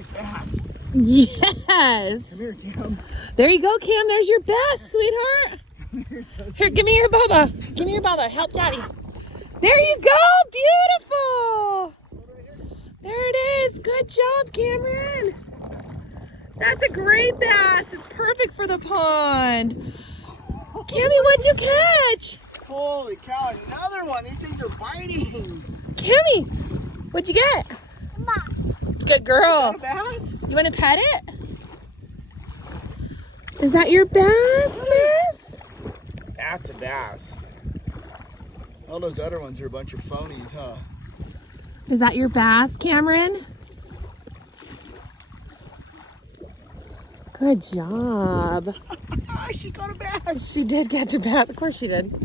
nice bass. Yes. Come here, Cam. There you go, Cam. There's your bass, sweetheart. You're so Here, sweet. give me your Bubba. Give me your Bubba. Help Daddy. There you go. Beautiful. There it is. Good job, Cameron. That's a great bass. It's perfect for the pond. Cammy, what'd you catch? Holy cow, another one. These things are biting. Cammy, what'd you get? Good girl. Is that a bass? You want to pet it? Is that your bass, miss? That's a bass. All those other ones are a bunch of phonies, huh? Is that your bass, Cameron? Good job. She got a bass. She did catch a bass. Of course she did.